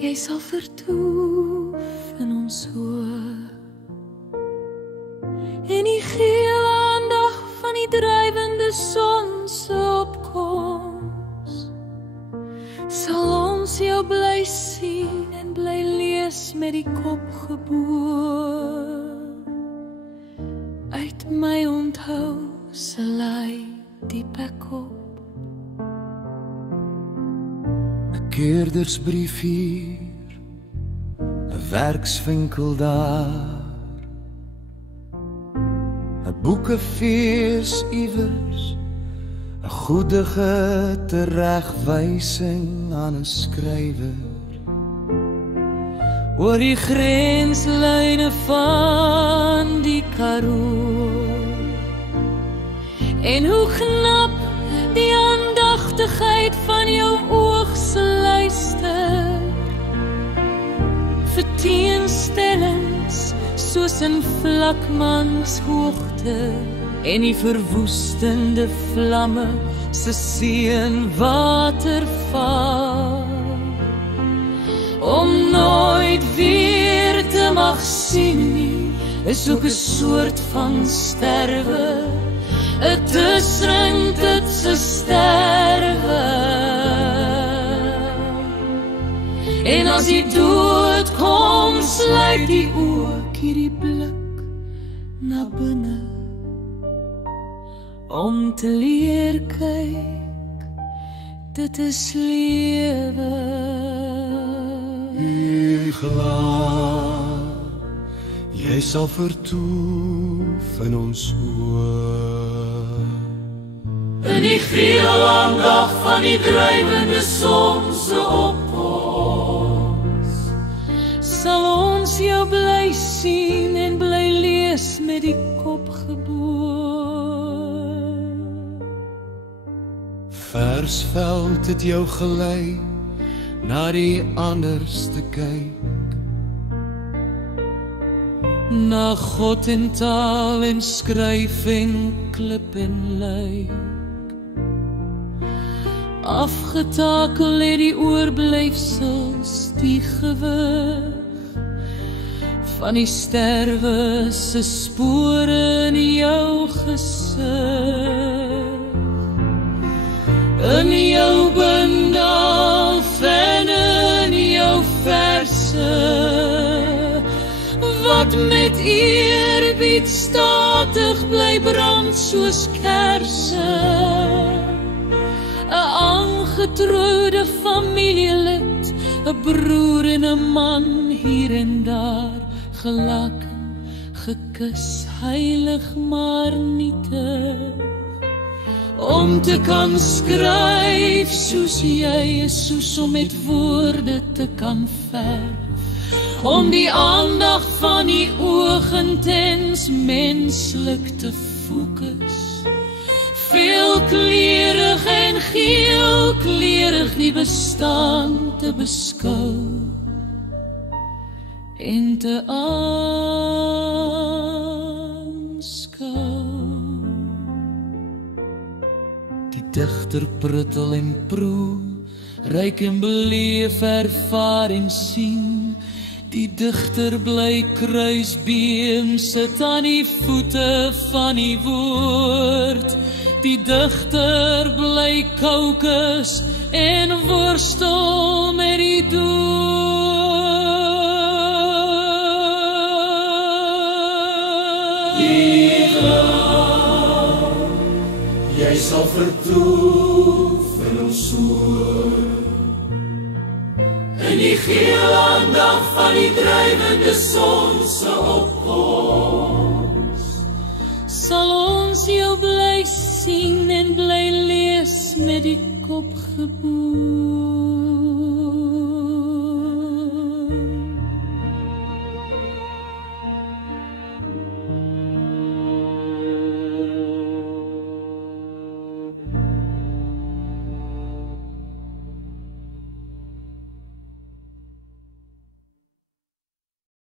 Jy sal vertoef in ons oë. En die geel aandag van die drywende son se opkoms, sal ons jou bly sien en bly lees met die kop geboor. Uit my onthou se lei die pekop. 'n keerdersbrief hier, 'n werkswinkel daar, 'n boekefees iewers, 'n goedige teregwysing aan 'n skrywer. Oor die grenslyne van die Karoo. En hoe knap die aandagtigheid van jou oog se luister, vir teenstellings soos in vlakmans hoogte, en die verwoestende vlamme se seën waterval, om nooit weer te mag sien nie, is ook 'n soort van sterwe, 'n tussenin dit se sterwe. En as die dood kom, sluit die ook hierdie blik na binne, om te leer kyk, dit is lewe. Jy sal vertoef in ons oë. In die geel aandag van die drywende son se opkoms, sal ons jou bly sien en bly lees met die kop geboor. Versveld het jou gelei na die anders te kyk, na God en taal en skryf en klip en lyk. Afgetakel het die oorblyfsels die gewig van die sterwe se spore in jou gesig. In jou bundel en in jou verse, wat met eerbied statig bly brand soos kerse. 'n aangetroude familielid, 'n broer en 'n man hier en daar, gelak, gekus, heilig maar nietig. Om te kan skryf soos jy is, soos om met woorde te kan verf, om die aandag van die oog intens menslik te fokus. Veelkleurig en geelkleurig die bestaan te beskou en te aanskou. die digter pruttel en proe, ryk en beleef, ervaar en sien. Die digter bly kruisbeem, sit aan die voete van die woord. Die digter bly kokes en worstel met die dood. Jy sal vertoef in ons oor, in die geel aandag van die drywende son se opkoms, sal ons jou bly sien en bly lees met die kop geboor.